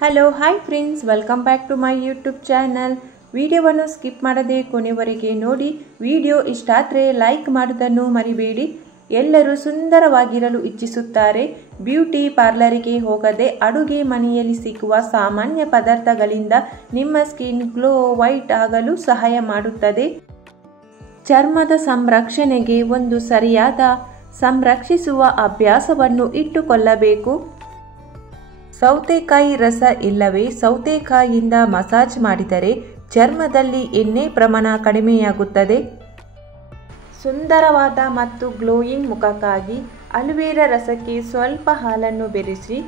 Hello hi friends, welcome back to my YouTube channel. ವಿಡಿಯೋವನ್ನು ಸ್ಕಿಪ್ ಮಾಡದೆ ಕೊನೆವರೆಗೆ ನೋಡಿ. ವಿಡಿಯೋ ಇಷ್ಟ ಆದರೆ ಲೈಕ್ ಮಾಡೋದನ್ನು ಮರಿಬೇಡಿ. ಎಲ್ಲರೂ ಸುಂದರವಾಗಿರಲು ಇಚ್ಛಿಸುತ್ತಾರೆ. ಬ್ಯೂಟಿ ಪಾರ್ಲರಿಗೆ ಹೋಗದೆ ಅಡುಗೆ ಮನೆಯಲ್ಲಿ ಸಿಗುವ ಸಾಮಾನ್ಯ ಪದಾರ್ಥಗಳಿಂದ ನಿಮ್ಮ ಸ್ಕಿನ್ ಗ್ಲೋ ವೈಟ್ ಆಗಲು ಸಹಾಯ ಮಾಡುತ್ತದೆ. ಚರ್ಮದ ಸಂರಕ್ಷಣೆಗೆ ಒಂದು ಸರಿಯಾದ ಸಂರಕ್ಷಿಸುವ ಅಭ್ಯಾಸವನ್ನು ಇಟ್ಟುಕೊಳ್ಳಬೇಕು. ಸೌತೆಕಾಯಿ ರಸ ಇಲ್ಲವೇ ಸೌತೆಕಾಯಿಯಿಂದ ಮಸಾಜ್ ಮಾಡಿದರೆ ಚರ್ಮದಲ್ಲಿ ಎಣ್ಣೆ ಪ್ರಮಾಣ ಕಡಿಮೆಯಾಗುತ್ತದೆ. ಸುಂದರವಾದ ಮತ್ತು ಗ್ಲೋಯಿಂಗ್ ಮುಖಕ್ಕಾಗಿ ಅಲೋವೆರಾ ರಸಕ್ಕೆ ಸ್ವಲ್ಪ ಹಾಲನ್ನು ಬೆರೆಸಿ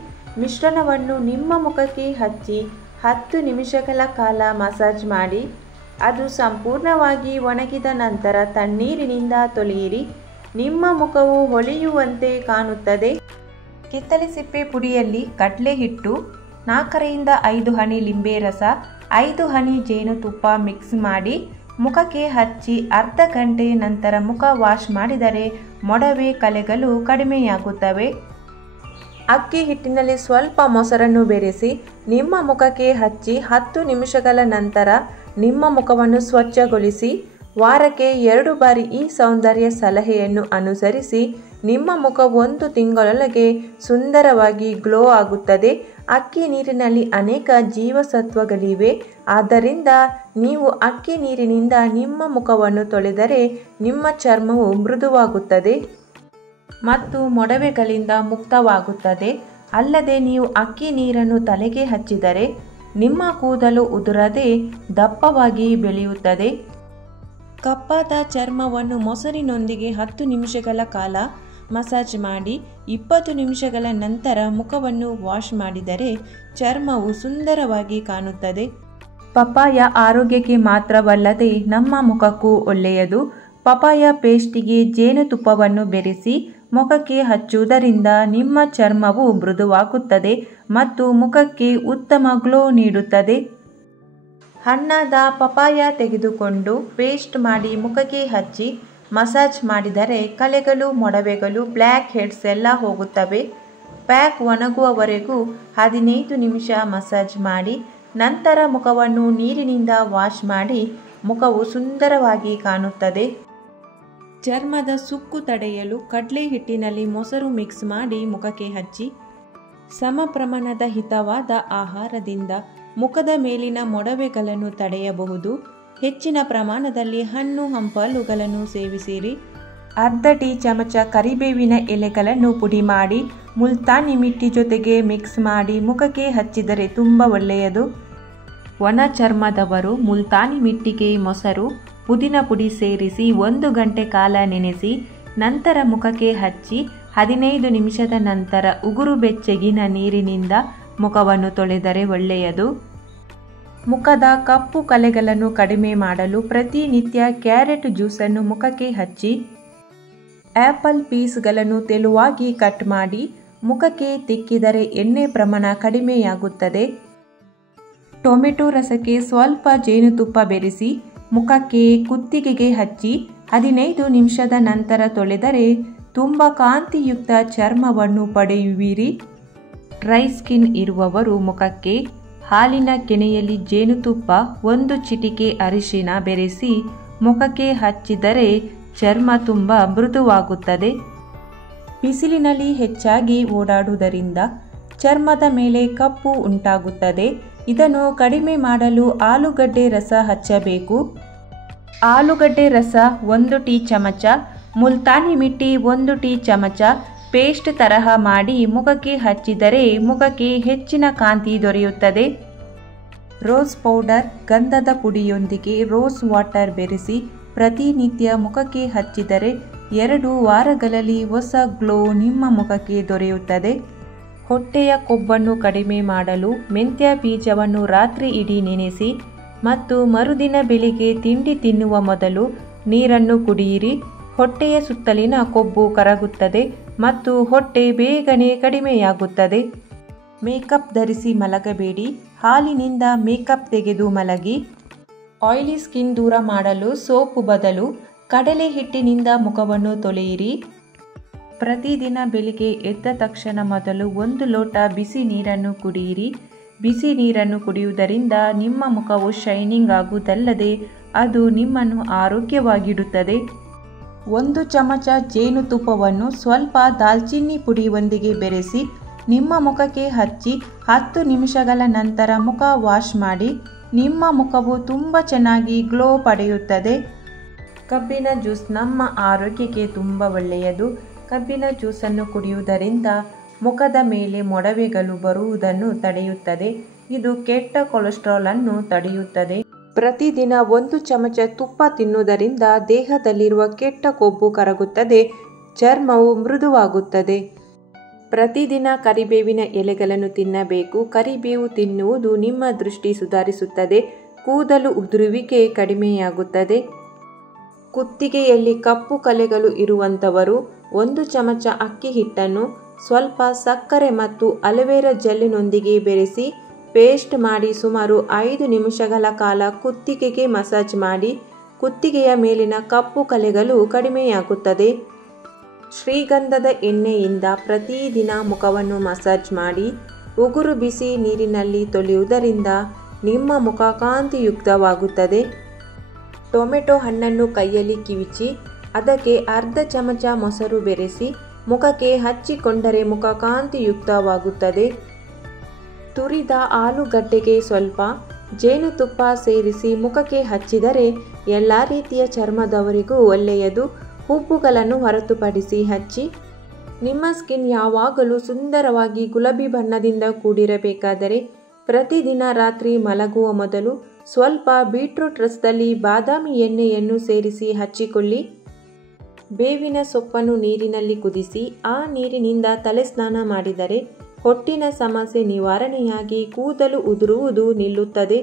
ಮಿಶ್ರಣವನ್ನು ನಿಮ್ಮ ಮುಖಕ್ಕೆ ಹಚ್ಚಿ 10 ನಿಮಿಷಗಳ ಕಾಲ ಮಸಾಜ್ ಮಾಡಿ. ಅದು ಸಂಪೂರ್ಣವಾಗಿ ಒಣಗಿದ ನಂತರ ತಣ್ಣೀರಿನಿಂದ ತೊಳೆಯಿರಿ. ನಿಮ್ಮ ಮುಖವು ಹೊಳೆಯುವಂತೆ ಕಾಣುತ್ತದೆ. ಕಿತ್ತಳೆ ಸಿಪ್ಪೆ ಪುಡಿಯಲ್ಲಿ ಕಡಲೆ ಹಿಟ್ಟು, 4 ರಿಂದ 5 ಹನಿ ಲಿಂಬೆ ರಸ, 5 ಹನಿ ಜೇನುತುಪ್ಪ ಮಿಕ್ಸ್ ಮಾಡಿ ಮುಖಕ್ಕೆ ಹಚ್ಚಿ ಅರ್ಧ ಗಂಟೆ ನಂತರ ಮುಖ ವಾಶ್ ಮಾಡಿದರೆ ಮೊಡವೆ ಕಲೆಗಳು ಕಡಿಮೆಯಾಗುತ್ತವೆ. ಅಕ್ಕಿ ಹಿಟ್ಟಿನಲ್ಲಿ ಸ್ವಲ್ಪ ಮೊಸರನ್ನು ಬೆರೆಸಿ ನಿಮ್ಮ ಮುಖಕ್ಕೆ ಹಚ್ಚಿ 10 ನಿಮಿಷಗಳ ನಂತರ ನಿಮ್ಮ ಮುಖವನ್ನು ಸ್ವಚ್ಛಗೊಳಿಸಿ. ವಾರಕ್ಕೆ 2 ಬಾರಿ ಈ ಸೌಂದರ್ಯ ಸಲಹೆಯನ್ನು ಅನುಸರಿಸಿ ನಿಮ್ಮ ಮುಖ 1 ತಿಂಗಳೊಳಗೆ ಸುಂದರವಾಗಿ ಗ್ಲೋ ಆಗುತ್ತದೆ. ಅಕ್ಕಿ ನೀರಿನಲ್ಲಿ ಅನೇಕ ಜೀವಸತ್ವಗಳಿವೆ. ಆದ್ದರಿಂದ ನೀವು ಅಕ್ಕಿ ನೀರಿನಿಂದ ನಿಮ್ಮ ಮುಖವನ್ನು ತೊಳೆದರೆ ನಿಮ್ಮ ಚರ್ಮವು ಮೃದುವಾಗುತ್ತದೆ ಮತ್ತು ಮೊಡವೆಗಳಿಂದ ಮುಕ್ತವಾಗುತ್ತದೆ. ಅಲ್ಲದೆ ನೀವು ಅಕ್ಕಿ ನೀರನ್ನು ತಲೆಗೆ ಹಚ್ಚಿದರೆ ನಿಮ್ಮ ಕೂದಲು ಉದುರದೆ ದಪ್ಪವಾಗಿ ಬೆಳೆಯುತ್ತದೆ. ಕಪ್ಪಾದ ಚರ್ಮವನ್ನು ಮೊಸರಿನೊಂದಿಗೆ 10 ನಿಮಿಷಗಳ ಕಾಲ ಮಸಾಜ್ ಮಾಡಿ 20 ನಿಮಿಷಗಳ ನಂತರ ಮುಖವನ್ನು ವಾಶ್ ಮಾಡಿದರೆ ಚರ್ಮವು ಸುಂದರವಾಗಿ ಕಾಣುತ್ತದೆ. ಪಪಾಯ ಆರೋಗ್ಯಕ್ಕೆ ಮಾತ್ರವಲ್ಲದೆ ನಮ್ಮ ಮುಖಕ್ಕೂ ಒಳ್ಳೆಯದು. ಪಪಾಯ ಪೇಸ್ಟಿಗೆ ಜೇನುತುಪ್ಪವನ್ನು ಬೆರೆಸಿ ಮುಖಕ್ಕೆ ಹಚ್ಚುವುದರಿಂದ ನಿಮ್ಮ ಚರ್ಮವು ಮೃದುವಾಗುತ್ತದೆ ಮತ್ತು ಮುಖಕ್ಕೆ ಉತ್ತಮ ಗ್ಲೋ ನೀಡುತ್ತದೆ. ಹಣ್ಣಾದ ಪಪಾಯ ತೆಗೆದುಕೊಂಡು ಪೇಸ್ಟ್ ಮಾಡಿ ಮುಖಕ್ಕೆ ಹಚ್ಚಿ ಮಸಾಜ್ ಮಾಡಿದರೆ ಕಲೆಗಳು, ಮೊಡವೆಗಳು, ಬ್ಲ್ಯಾಕ್ ಹೆಡ್ಸ್ ಎಲ್ಲ ಹೋಗುತ್ತವೆ. ಪ್ಯಾಕ್ ಒಣಗುವವರೆಗೂ 15 ನಿಮಿಷ ಮಸಾಜ್ ಮಾಡಿ ನಂತರ ಮುಖವನ್ನು ನೀರಿನಿಂದ ವಾಶ್ ಮಾಡಿ ಮುಖವು ಸುಂದರವಾಗಿ ಕಾಣುತ್ತದೆ. ಚರ್ಮದ ಸುಕ್ಕು ತಡೆಯಲು ಕಡಲೆ ಹಿಟ್ಟಿನಲ್ಲಿ ಮೊಸರು ಮಿಕ್ಸ್ ಮಾಡಿ ಮುಖಕ್ಕೆ ಹಚ್ಚಿ. ಸಮ ಪ್ರಮಾಣದ ಹಿತವಾದ ಆಹಾರದಿಂದ ಮುಖದ ಮೇಲಿನ ಮೊಡವೆಗಳನ್ನು ತಡೆಯಬಹುದು. ಹೆಚ್ಚಿನ ಪ್ರಮಾಣದಲ್ಲಿ ಹಣ್ಣು ಹಂಪಲುಗಳನ್ನು ಸೇವಿಸಿರಿ. ಅರ್ಧ ಟೀ ಚಮಚ ಕರಿಬೇವಿನ ಎಲೆಗಳನ್ನು ಪುಡಿ ಮಾಡಿ ಮುಲ್ತಾನಿ ಮಿಟ್ಟಿ ಜೊತೆಗೆ ಮಿಕ್ಸ್ ಮಾಡಿ ಮುಖಕ್ಕೆ ಹಚ್ಚಿದರೆ ತುಂಬ ಒಳ್ಳೆಯದು. ಒಣ ಚರ್ಮದವರು ಮುಲ್ತಾನಿ ಮಿಟ್ಟಿಗೆ ಮೊಸರು, ಪುದೀನ ಪುಡಿ ಸೇರಿಸಿ 1 ಗಂಟೆ ಕಾಲ ನೆನೆಸಿ ನಂತರ ಮುಖಕ್ಕೆ ಹಚ್ಚಿ 15 ನಿಮಿಷದ ನಂತರ ಉಗುರು ಬೆಚ್ಚಗಿನ ನೀರಿನಿಂದ ಮುಖವನ್ನು ತೊಳೆದರೆ ಒಳ್ಳೆಯದು. ಮುಖದ ಕಪ್ಪು ಕಲೆಗಳನ್ನು ಕಡಿಮೆ ಮಾಡಲು ಪ್ರತಿನಿತ್ಯ ಕ್ಯಾರೆಟ್ ಜ್ಯೂಸನ್ನು ಮುಖಕ್ಕೆ ಹಚ್ಚಿ. ಆ್ಯಪಲ್ ಪೀಸ್ಗಳನ್ನು ತೆಳುವಾಗಿ ಕಟ್ ಮಾಡಿ ಮುಖಕ್ಕೆ ತಿಕ್ಕಿದರೆ ಎಣ್ಣೆ ಪ್ರಮಾಣ ಕಡಿಮೆಯಾಗುತ್ತದೆ. ಟೊಮೆಟೊ ರಸಕ್ಕೆ ಸ್ವಲ್ಪ ಜೇನುತುಪ್ಪ ಬೆರೆಸಿ ಮುಖಕ್ಕೆ ಕುತ್ತಿಗೆಗೆ ಹಚ್ಚಿ 15 ನಿಮಿಷದ ನಂತರ ತೊಳೆದರೆ ತುಂಬ ಕಾಂತಿಯುಕ್ತ ಚರ್ಮವನ್ನು ಪಡೆಯುವಿರಿ. ಡ್ರೈ ಸ್ಕಿನ್ ಇರುವವರು ಮುಖಕ್ಕೆ ಹಾಲಿನ ಕೆನೆಯಲ್ಲಿ ಜೇನುತುಪ್ಪ, 1 ಚಿಟಿಕೆ ಅರಿಶಿನ ಬೆರೆಸಿ ಮುಖಕ್ಕೆ ಹಚ್ಚಿದರೆ ಚರ್ಮ ತುಂಬ ಮೃದುವಾಗುತ್ತದೆ. ಬಿಸಿಲಿನಲ್ಲಿ ಹೆಚ್ಚಾಗಿ ಓಡಾಡುವುದರಿಂದ ಚರ್ಮದ ಮೇಲೆ ಕಪ್ಪು ಉಂಟಾಗುತ್ತದೆ. ಇದನ್ನು ಕಡಿಮೆ ಮಾಡಲು ಆಲೂಗಡ್ಡೆ ರಸ ಹಚ್ಚಬೇಕು. ಆಲೂಗಡ್ಡೆ ರಸ 1 ಟೀ ಚಮಚ, ಮುಲ್ತಾನಿ ಮಿಟ್ಟಿ 1 ಟೀ ಚಮಚ ಪೇಸ್ಟ್ ತರಹ ಮಾಡಿ ಮುಖಕ್ಕೆ ಹಚ್ಚಿದರೆ ಮುಖಕ್ಕೆ ಹೆಚ್ಚಿನ ಕಾಂತಿ ದೊರೆಯುತ್ತದೆ. ರೋಸ್ ಪೌಡರ್, ಗಂಧದ ಪುಡಿಯೊಂದಿಗೆ ರೋಸ್ ವಾಟರ್ ಬೆರೆಸಿ ಪ್ರತಿನಿತ್ಯ ಮುಖಕ್ಕೆ ಹಚ್ಚಿದರೆ 2 ವಾರಗಳಲ್ಲಿ ಹೊಸ ಗ್ಲೋ ನಿಮ್ಮ ಮುಖಕ್ಕೆ ದೊರೆಯುತ್ತದೆ. ಹೊಟ್ಟೆಯ ಕೊಬ್ಬನ್ನು ಕಡಿಮೆ ಮಾಡಲು ಮೆಂತ್ಯ ಬೀಜವನ್ನು ರಾತ್ರಿ ಇಡೀ ನೆನೆಸಿ ಮತ್ತು ಮರುದಿನ ಬೆಳಿಗ್ಗೆ ತಿಂಡಿ ತಿನ್ನುವ ಮೊದಲು ನೀರನ್ನು ಕುಡಿಯಿರಿ. ಹೊಟ್ಟೆಯ ಸುತ್ತಲಿನ ಕೊಬ್ಬು ಕರಗುತ್ತದೆ ಮತ್ತು ಹೊಟ್ಟೆ ಬೇಗನೆ ಕಡಿಮೆಯಾಗುತ್ತದೆ. ಮೇಕಪ್ ಧರಿಸಿ ಮಲಗಬೇಡಿ. ಹಾಲಿನಿಂದ ಮೇಕಪ್ ತೆಗೆದು ಮಲಗಿ. ಆಯಿಲಿ ಸ್ಕಿನ್ ದೂರ ಮಾಡಲು ಸೋಪು ಬದಲು ಕಡಲೆ ಹಿಟ್ಟಿನಿಂದ ಮುಖವನ್ನು ತೊಳೆಯಿರಿ. ಪ್ರತಿದಿನ ಬೆಳಿಗ್ಗೆ ಎದ್ದ ತಕ್ಷಣ ಮೊದಲು 1 ಲೋಟ ಬಿಸಿ ನೀರನ್ನು ಕುಡಿಯಿರಿ. ಬಿಸಿ ನೀರನ್ನು ಕುಡಿಯುವುದರಿಂದ ನಿಮ್ಮ ಮುಖವು ಶೈನಿಂಗ್ ಆಗುವುದಲ್ಲದೆ ಅದು ನಿಮ್ಮನ್ನು ಆರೋಗ್ಯವಾಗಿಡುತ್ತದೆ. 1 ಚಮಚ ಜೇನುತುಪ್ಪವನ್ನು ಸ್ವಲ್ಪ ದಾಲ್ಚಿನ್ನಿ ಪುಡಿಯೊಂದಿಗೆ ಬೆರೆಸಿ ನಿಮ್ಮ ಮುಖಕ್ಕೆ ಹಚ್ಚಿ 10 ನಿಮಿಷಗಳ ನಂತರ ಮುಖ ವಾಶ್ ಮಾಡಿ. ನಿಮ್ಮ ಮುಖವು ತುಂಬ ಚೆನ್ನಾಗಿ ಗ್ಲೋ ಪಡೆಯುತ್ತದೆ. ಕಬ್ಬಿನ ಜ್ಯೂಸ್ ನಮ್ಮ ಆರೋಗ್ಯಕ್ಕೆ ತುಂಬ ಒಳ್ಳೆಯದು. ಕಬ್ಬಿನ ಜ್ಯೂಸನ್ನು ಕುಡಿಯುವುದರಿಂದ ಮುಖದ ಮೇಲೆ ಮೊಡವೆಗಳು ಬರುವುದನ್ನು ತಡೆಯುತ್ತದೆ. ಇದು ಕೆಟ್ಟ ಕೊಲೆಸ್ಟ್ರಾಲ್ ಅನ್ನು ತಡೆಯುತ್ತದೆ. ಪ್ರತಿದಿನ 1 ಚಮಚ ತುಪ್ಪ ತಿನ್ನುವುದರಿಂದ ದೇಹದಲ್ಲಿರುವ ಕೆಟ್ಟ ಕೊಬ್ಬು ಕರಗುತ್ತದೆ, ಚರ್ಮವು ಮೃದುವಾಗುತ್ತದೆ. ಪ್ರತಿದಿನ ಕರಿಬೇವಿನ ಎಲೆಗಳನ್ನು ತಿನ್ನಬೇಕು. ಕರಿಬೇವು ತಿನ್ನುವುದು ನಿಮ್ಮ ದೃಷ್ಟಿ ಸುಧಾರಿಸುತ್ತದೆ, ಕೂದಲು ಉದುರುವಿಕೆ ಕಡಿಮೆಯಾಗುತ್ತದೆ. ಕುತ್ತಿಗೆಯಲ್ಲಿ ಕಪ್ಪು ಕಲೆಗಳು ಇರುವಂಥವರು 1 ಚಮಚ ಅಕ್ಕಿ ಹಿಟ್ಟನ್ನು ಸ್ವಲ್ಪ ಸಕ್ಕರೆ ಮತ್ತು ಅಲೋವೆರಾ ಜೆಲ್ಲಿನೊಂದಿಗೆ ಬೆರೆಸಿ ಪೇಸ್ಟ್ ಮಾಡಿ ಸುಮಾರು 5 ನಿಮಿಷಗಳ ಕಾಲ ಕುತ್ತಿಗೆಗೆ ಮಸಾಜ್ ಮಾಡಿ. ಕುತ್ತಿಗೆಯ ಮೇಲಿನ ಕಪ್ಪು ಕಲೆಗಳು ಕಡಿಮೆಯಾಗುತ್ತದೆ. ಶ್ರೀಗಂಧದ ಎಣ್ಣೆಯಿಂದ ಪ್ರತಿದಿನ ಮುಖವನ್ನು ಮಸಾಜ್ ಮಾಡಿ. ಉಗುರು ಬಿಸಿ ನೀರಿನಲ್ಲಿ ತೊಳೆಯುವುದರಿಂದ ನಿಮ್ಮ ಮುಖ ಕಾಂತಿಯುಕ್ತವಾಗುತ್ತದೆ. ಟೊಮೆಟೊ ಹಣ್ಣನ್ನು ಕೈಯಲ್ಲಿ ಕಿವುಚಿ ಅದಕ್ಕೆ ಅರ್ಧ ಚಮಚ ಮೊಸರು ಬೆರೆಸಿ ಮುಖಕ್ಕೆ ಹಚ್ಚಿಕೊಂಡರೆ ಮುಖ ಕಾಂತಿಯುಕ್ತವಾಗುತ್ತದೆ. ತುರಿದ ಆಲೂಗಡ್ಡೆಗೆ ಸ್ವಲ್ಪ ಜೇನುತುಪ್ಪ ಸೇರಿಸಿ ಮುಖಕ್ಕೆ ಹಚ್ಚಿದರೆ ಎಲ್ಲ ರೀತಿಯ ಚರ್ಮದವರಿಗೂ ಒಳ್ಳೆಯದು. ಹುಬ್ಬುಗಳನ್ನು ಹೊರತುಪಡಿಸಿ ಹಚ್ಚಿ. ನಿಮ್ಮ ಸ್ಕಿನ್ ಯಾವಾಗಲೂ ಸುಂದರವಾಗಿ ಗುಲಾಬಿ ಬಣ್ಣದಿಂದ ಕೂಡಿರಬೇಕಾದರೆ ಪ್ರತಿದಿನ ರಾತ್ರಿ ಮಲಗುವ ಮೊದಲು ಸ್ವಲ್ಪ ಬೀಟ್ರೂಟ್ ರಸದಲ್ಲಿ ಬಾದಾಮಿ ಎಣ್ಣೆಯನ್ನು ಸೇರಿಸಿ ಹಚ್ಚಿಕೊಳ್ಳಿ. ಬೇವಿನ ಸೊಪ್ಪನ್ನು ನೀರಿನಲ್ಲಿ ಕುದಿಸಿ ಆ ನೀರಿನಿಂದ ತಲೆ ಸ್ನಾನ ಮಾಡಿದರೆ ಹೊಟ್ಟಿನ ಸಮಸ್ಯೆ ನಿವಾರಣೆಯಾಗಿ ಕೂದಲು ಉದುರುವುದು ನಿಲ್ಲುತ್ತದೆ.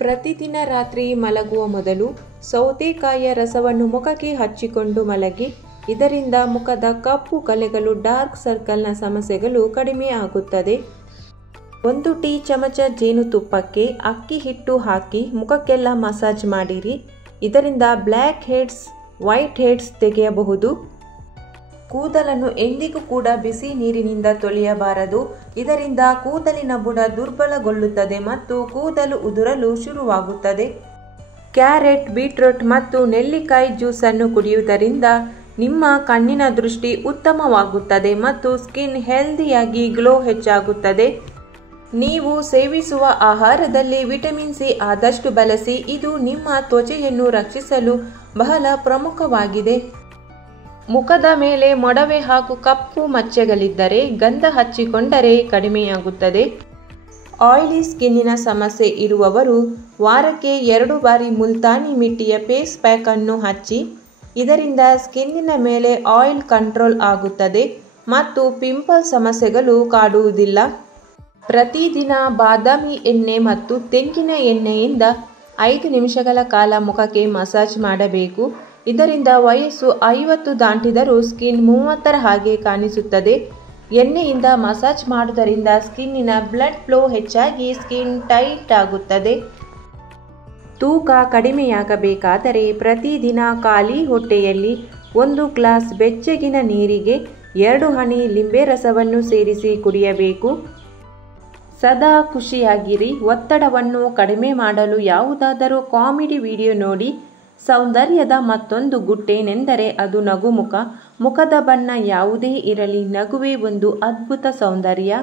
ಪ್ರತಿದಿನ ರಾತ್ರಿ ಮಲಗುವ ಮೊದಲು ಸೌತೆಕಾಯಿಯ ರಸವನ್ನು ಮುಖಕ್ಕೆ ಹಚ್ಚಿಕೊಂಡು ಮಲಗಿ. ಇದರಿಂದ ಮುಖದ ಕಪ್ಪು ಕಲೆಗಳು, ಡಾರ್ಕ್ ಸರ್ಕಲ್ನ ಸಮಸ್ಯೆಗಳು ಕಡಿಮೆ ಆಗುತ್ತದೆ. 1 ಟೀ ಚಮಚ ಜೇನುತುಪ್ಪಕ್ಕೆ ಅಕ್ಕಿ ಹಿಟ್ಟು ಹಾಕಿ ಮುಖಕ್ಕೆಲ್ಲ ಮಸಾಜ್ ಮಾಡಿರಿ. ಇದರಿಂದ ಬ್ಲ್ಯಾಕ್ ಹೆಡ್ಸ್, ವೈಟ್ ಹೆಡ್ಸ್ ತೆಗೆಯಬಹುದು. ಕೂದಲನ್ನು ಎಂದಿಗೂ ಕೂಡ ಬಿಸಿ ನೀರಿನಿಂದ ತೊಳೆಯಬಾರದು. ಇದರಿಂದ ಕೂದಲಿನ ಬುಡ ದುರ್ಬಲಗೊಳ್ಳುತ್ತದೆ ಮತ್ತು ಕೂದಲು ಉದುರಲು ಶುರುವಾಗುತ್ತದೆ. ಕ್ಯಾರೆಟ್, ಬೀಟ್ರೂಟ್ ಮತ್ತು ನೆಲ್ಲಿಕಾಯಿ ಜ್ಯೂಸನ್ನು ಕುಡಿಯುವುದರಿಂದ ನಿಮ್ಮ ಕಣ್ಣಿನ ದೃಷ್ಟಿ ಉತ್ತಮವಾಗುತ್ತದೆ ಮತ್ತು ಸ್ಕಿನ್ ಹೆಲ್ದಿಯಾಗಿ ಗ್ಲೋ ಹೆಚ್ಚಾಗುತ್ತದೆ. ನೀವು ಸೇವಿಸುವ ಆಹಾರದಲ್ಲಿ ವಿಟಮಿನ್ ಸಿ ಆದಷ್ಟು ಬಳಸಿ. ಇದು ನಿಮ್ಮ ತ್ವಚೆಯನ್ನು ರಕ್ಷಿಸಲು ಬಹಳ ಪ್ರಮುಖವಾಗಿದೆ. ಮುಖದ ಮೇಲೆ ಮೊಡವೆ ಹಾಗೂ ಕಪ್ಪು ಮಚ್ಚೆಗಳಿದ್ದರೆ ಗಂಧ ಹಚ್ಚಿಕೊಂಡರೆ ಕಡಿಮೆಯಾಗುತ್ತದೆ. ಆಯಿಲಿ ಸ್ಕಿನ್ನಿನ ಸಮಸ್ಯೆ ಇರುವವರು ವಾರಕ್ಕೆ 2 ಬಾರಿ ಮುಲ್ತಾನಿ ಮಿಟ್ಟಿಯ ಫೇಸ್ ಪ್ಯಾಕ್ ಅನ್ನು ಹಚ್ಚಿ. ಇದರಿಂದ ಸ್ಕಿನ್ನಿನ ಮೇಲೆ ಆಯಿಲ್ ಕಂಟ್ರೋಲ್ ಆಗುತ್ತದೆ ಮತ್ತು ಪಿಂಪಲ್ ಸಮಸ್ಯೆಗಳು ಕಾಡುವುದಿಲ್ಲ. ಪ್ರತಿದಿನ ಬಾದಾಮಿ ಎಣ್ಣೆ ಮತ್ತು ತೆಂಗಿನ ಎಣ್ಣೆಯಿಂದ 5 ನಿಮಿಷಗಳ ಕಾಲ ಮುಖಕ್ಕೆ ಮಸಾಜ್ ಮಾಡಬೇಕು. ಇದರಿಂದ ವಯಸ್ಸು 50 ದಾಟಿದರೂ ಸ್ಕಿನ್ 30ರ ಹಾಗೆ ಕಾಣಿಸುತ್ತದೆ. ಎಣ್ಣೆಯಿಂದ ಮಸಾಜ್ ಮಾಡುವುದರಿಂದ ಸ್ಕಿನ್ನಿನ ಬ್ಲಡ್ ಫ್ಲೋ ಹೆಚ್ಚಾಗಿ ಸ್ಕಿನ್ ಟೈಟ್ ಆಗುತ್ತದೆ. ತೂಕ ಕಡಿಮೆಯಾಗಬೇಕಾದರೆ ಪ್ರತಿದಿನ ಖಾಲಿ ಹೊಟ್ಟೆಯಲ್ಲಿ 1 ಗ್ಲಾಸ್ ಬೆಚ್ಚಗಿನ ನೀರಿಗೆ 2 ಹನಿ ಲಿಂಬೆ ರಸವನ್ನು ಸೇರಿಸಿ ಕುಡಿಯಬೇಕು. ಸದಾ ಖುಷಿಯಾಗಿರಿ. ಒತ್ತಡವನ್ನು ಕಡಿಮೆ ಮಾಡಲು ಯಾವುದಾದರೂ ಕಾಮಿಡಿ ವಿಡಿಯೋ ನೋಡಿ. ಸೌಂದರ್ಯದ ಮತ್ತೊಂದು ಗುಟ್ಟೇನೆಂದರೆ ಅದು ನಗುಮುಖ. ಮುಖದ ಬಣ್ಣ ಯಾವುದೇ ಇರಲಿ, ನಗುವೇ ಒಂದು ಅದ್ಭುತ ಸೌಂದರ್ಯ.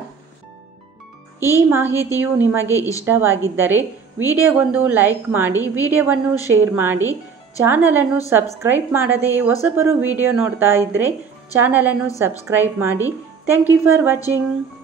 ಈ ಮಾಹಿತಿಯು ನಿಮಗೆ ಇಷ್ಟವಾಗಿದ್ದರೆ ವಿಡಿಯೋಗೊಂದು ಲೈಕ್ ಮಾಡಿ, ವಿಡಿಯೋವನ್ನು ಶೇರ್ ಮಾಡಿ. ಚಾನಲನ್ನು ಸಬ್ಸ್ಕ್ರೈಬ್ ಮಾಡದೆ ಹೊಸಬರು ವಿಡಿಯೋ ನೋಡ್ತಾ ಇದ್ದರೆ ಚಾನಲನ್ನು ಸಬ್ಸ್ಕ್ರೈಬ್ ಮಾಡಿ. Thank you for watching.